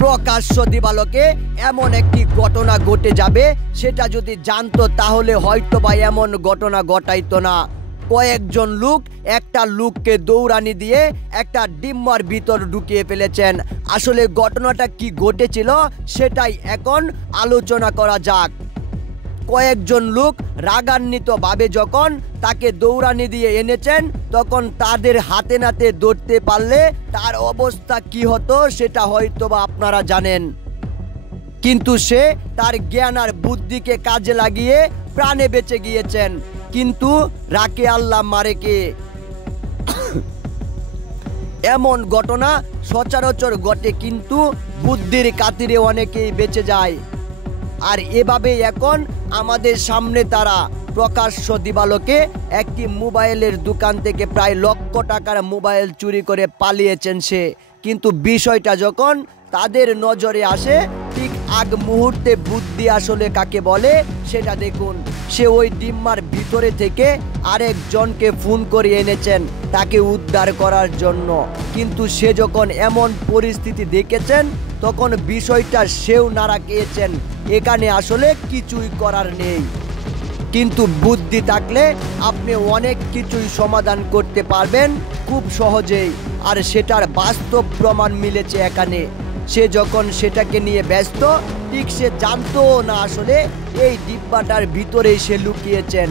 প্রকাশ্য দিবালোকে এমন একটি ঘটনা ঘটে যাবে, সেটা যদি জানতো তাহলে হয়তো বা এমন ঘটনা ঘটাইতো না। কয়েকজন লোক একটা লোককে দৌড়ানি দিয়ে একটা ডিম্মার ভিতর ঢুকিয়ে ফেলেছেন। আসলে ঘটনাটা কি ঘটেছিল সেটাই এখন আলোচনা করা যাক। কয়েকজন লোক রাগান্বিতভাবে যখন তাকে দৌড়ানি দিয়ে এনেছেন, তখন তাদের হাতে নাতে ধরতে পারলে তার অবস্থা কি হতো সেটা হয়তো বা আপনারা জানেন। কিন্তু সে তার জ্ঞান আর বুদ্ধিকে কাজে লাগিয়ে প্রাণে বেঁচে গিয়েছেন। কিন্তু রাকে আল্লাহ মারে কে। এমন ঘটনা সচরাচর ঘটে, কিন্তু বুদ্ধির খাতিরে অনেকেই বেঁচে যায়। আর এভাবে এখন আমাদের সামনে তারা প্রকাশ্য দিবালোকে একটি মোবাইলের দোকান থেকে প্রায় লক্ষ টাকার মোবাইল চুরি করে পালিয়েছেন সে। কিন্তু বিষয়টা যখন তাদের নজরে আসে, ঠিক আগ মুহূর্তে বুদ্ধি আসলে কাকে বলে সেটা দেখুন। সে ওই ডিম্মার ভিতরে থেকে আরেকজনকে ফোন করে এনেছেন তাকে উদ্ধার করার জন্য। কিন্তু সে যখন এমন পরিস্থিতি দেখেছেন, তখন বিষয়টা সেও নাড়া খেয়েছেন। এখানে আসলে কিছুই করার নেই। কিন্তু বুদ্ধি থাকলে আপনি অনেক কিছুই সমাধান করতে পারবেন খুব সহজেই। আর সেটার বাস্তব প্রমাণ মিলেছে এখানে। সে যখন সেটাকে নিয়ে ব্যস্ত, ঠিক সে জানতো না আসলে এই ডিব্বাটার ভিতরেই সে লুকিয়েছেন।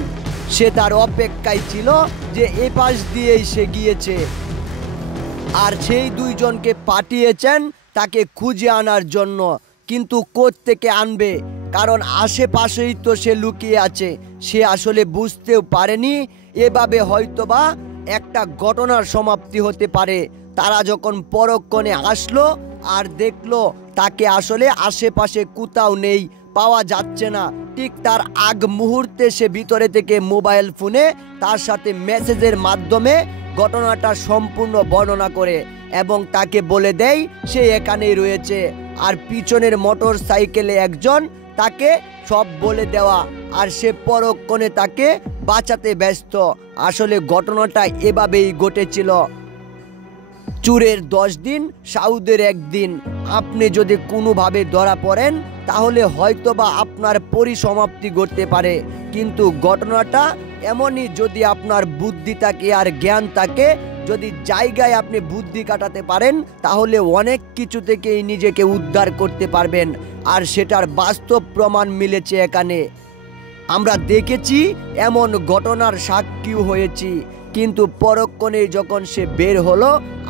সে তার অপেক্ষায় ছিল যে এ পাশ দিয়েই সে গিয়েছে। আর সেই দুইজনকে পাঠিয়েছেন তাকে খুঁজে আনার জন্য। কিন্তু কোত্থেকে আনবে, কারণ আশেপাশেই তো সে লুকিয়ে আছে। সে আসলে বুঝতেও পারেনি এভাবে হয়তোবা একটা ঘটনার সমাপ্তি হতে পারে। তারা যখন পরক্ষণে আসলো আর দেখলো তাকে আসলে আশেপাশে কোথাও নেই, পাওয়া যাচ্ছে না, ঠিক তার আগ মুহূর্তে সে ভিতরে থেকে মোবাইল ফোনে তার সাথে মেসেজের মাধ্যমে ঘটনাটা সম্পূর্ণ বর্ণনা করে এবং তাকে বলে দেয় সে এখানেই রয়েছে। আর পিছনের মোটর সাইকেলে একজন তাকে সব বলে দেওয়া, আর সে পরক্ষণে তাকে বাঁচাতে ব্যস্ত। আসলে ঘটনাটা এভাবেই ঘটেছিল। চুরের 10 দিন, সাউদের 1 দিন। আপনি যদি কোনোভাবে ধরা পড়েন তাহলে হয়তোবা আপনার পরিসমাপ্তি ঘটতে পারে। কিন্তু ঘটনাটা এমনই, যদি আপনার বুদ্ধি থাকে আর জ্ঞান থাকে, যদি জায়গায় আপনি বুদ্ধি কাটাতে পারেন, তাহলে অনেক কিছু থেকেই নিজেকে উদ্ধার করতে পারবেন। আর সেটার বাস্তব প্রমাণ মিলেছে এখানে। আমরা দেখেছি, এমন ঘটনার সাক্ষীও হয়েছি। কিন্তু পরক্ষণে যখন সে বের হলো,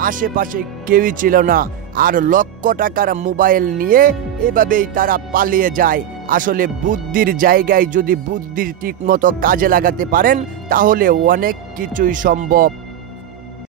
আশেপাশে কেউই ছিল না। আর লক্ষ টাকার মোবাইল নিয়ে এভাবেই তারা পালিয়ে যায়। আসলে বুদ্ধির জায়গায় যদি বুদ্ধির ঠিক মতো কাজে লাগাতে পারেন, তাহলে অনেক কিছুই সম্ভব।